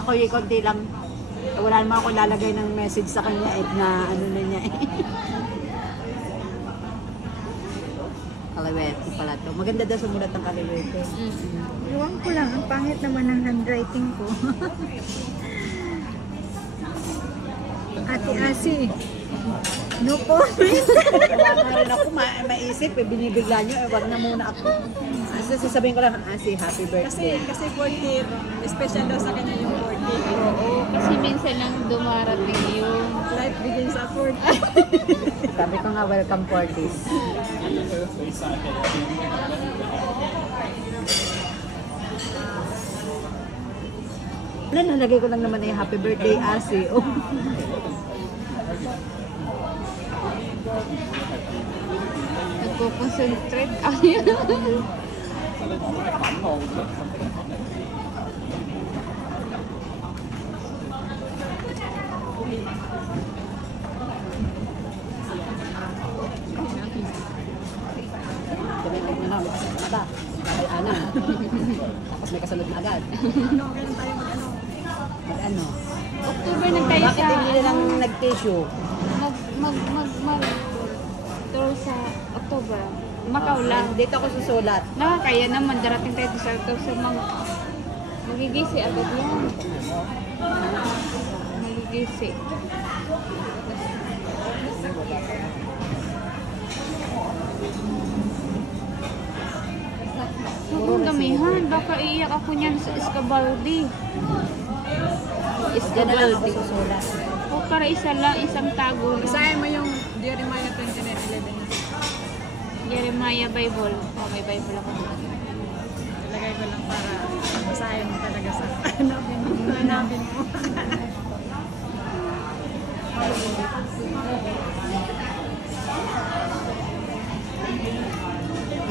Ako yung konti lang. Wala naman ako lalagay ng message sa kanya na ano na niya eh. Kaliwete pala to. Maganda daw sumulat ng kaliwete. Iwan ko lang, ang pangit naman ng handwriting ko. Ate-asi. No comment. Wala nga rin ako maisip eh. Binibigla nyo eh. Wag na muna ako. Sasabihin ko lang, Asi, happy birthday. Kasi 40, special daw sa kanya yung 40. Oo, kasi minsan lang dumarating yung Life begins at 40. Sabi ko nga, welcome 40s. Wala, nalagay ko lang naman na yung happy birthday, Asi. Oh. nagko-concentrate. Ayun. Tapos may kasunod na agad. Mag-ano? October nagtayo Bakit sa hindi lang nag-tissue? tour sa October. Macau lang. Dito ako susulat. Nakakaya naman, darating tayo sa tour sa magigisi agad yan. Magigisi. Huwag damihan, baka iiyak ako niyan sa Escabaldi. Diyan na lang ako susulat. O para isa lang, isang tago lang. Isahin mo yung Jeremiah 29:11 na. Jeremiah Bible. Oh, may Bible ako. Ilagay ko lang para basahin mo talaga sa hanapin mo.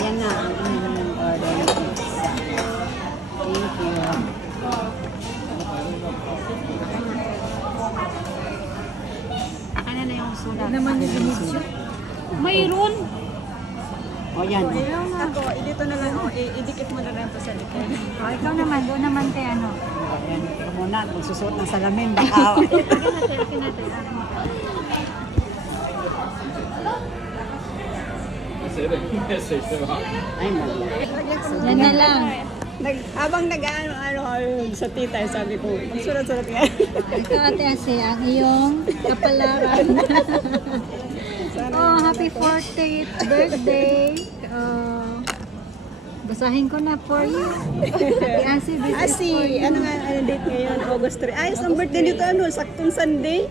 Yan na ang inyong order ng pizza. Thank you. Ano na yung sulat? Naman yung video. Mayroon. O yan. Ako, dito na lang, idikit mo na lang ito sa likod. Oh, ikaw naman, doon naman kay ano. Ayan, ikaw muna. Magsusuot ng salamin. Baka. Ay, Yan na lang. Habang nag-ano sa tita, sabi ko, magsulat-sulat nga. Ito ate Ase, ang iyong kapalaran. Oh, happy 40th birthday. Oh, basahin ko na for you. Happy Ase, this is for you. Ano nga, ano date ngayon? August 3. Ay, isang birthday dito, ano, saktong Sunday.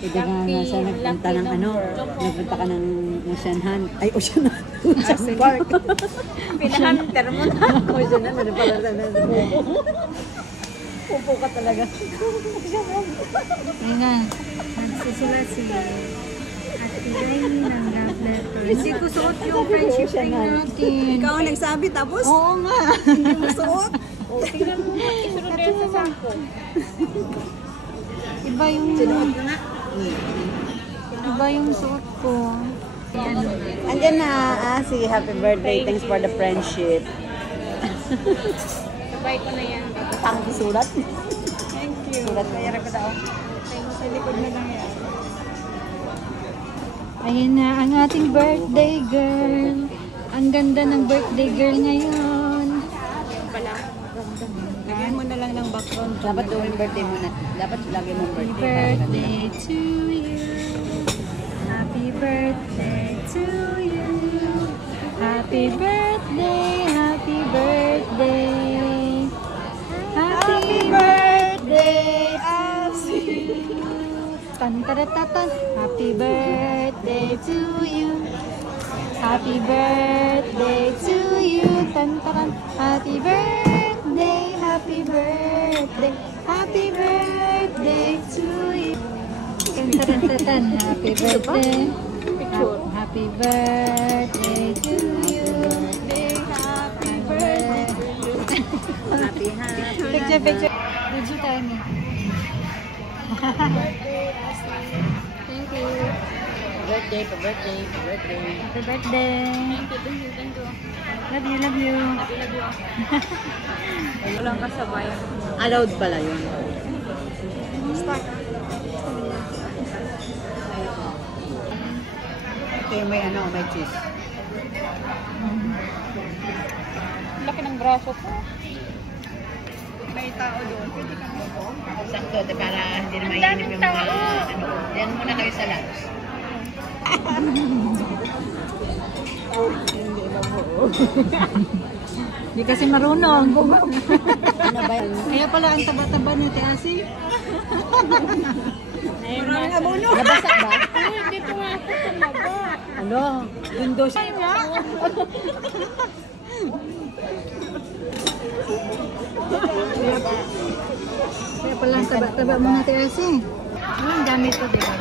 Pwede ka nga siya nagpunta ng ano, nagpunta ka ng Oceanhan. Ay, Oceanhan. Ocean Park. Pinahunter mo na. Oceanhan, ano pala na pupo ka talaga. Ayun na, nagsusulat si Ate Jaime ng love letter. Hindi ko suot yung friendship ring natin. Ikaw ang nagsabi, tapos Oo nga. hindi mo suot. Tingnan mo, isunod na yan sa sangko. Iba yung iba yung suot ko. Yan. Andyan na, si happy birthday. Thanks for the friendship. Sabay ko na yan. Tang sulat. Thank you. Sulat na yan. Sa likod na lang yan. Ayun na ang ating birthday girl. Ang ganda ng birthday girl ngayon. Pala. Lagyan mo na lang ng background. Dapat gawin birthday mo na. Dapat lagi mong Happy birthday. birthday to you. Happy birthday to you. Happy birthday, happy birthday. Happy birthday, Asi. Tan-taratatan. Happy birthday to you. Happy birthday to you. Tan-taran. Happy birthday, happy birthday. Happy birthday to you. Tan-taran-tatan. Happy birthday. Happy birthday to you. Happy birthday. Happy. Picture, picture. Video tayo niya. Thank you. Birthday, pa birthday, pa birthday. Happy birthday. Thank you. Love you, love you. Walang kasabay. Allowed pala yun. Ito yung may ano, may cheese. Laki ng braso ko. Sakto, para hindi na mainip daming yung mga, tao. ano, yan muna kayo sa lunch. Hindi kasi marunong. Ano ba yan? Kaya pala ang taba-taba ni Ate Asi. Maraming abono. Nabasa ba? Dito nga ako tumaba. Ano? Windows. Kaya pala ang taba-taba mo na Ate Asi. Ang dami ko, di ba?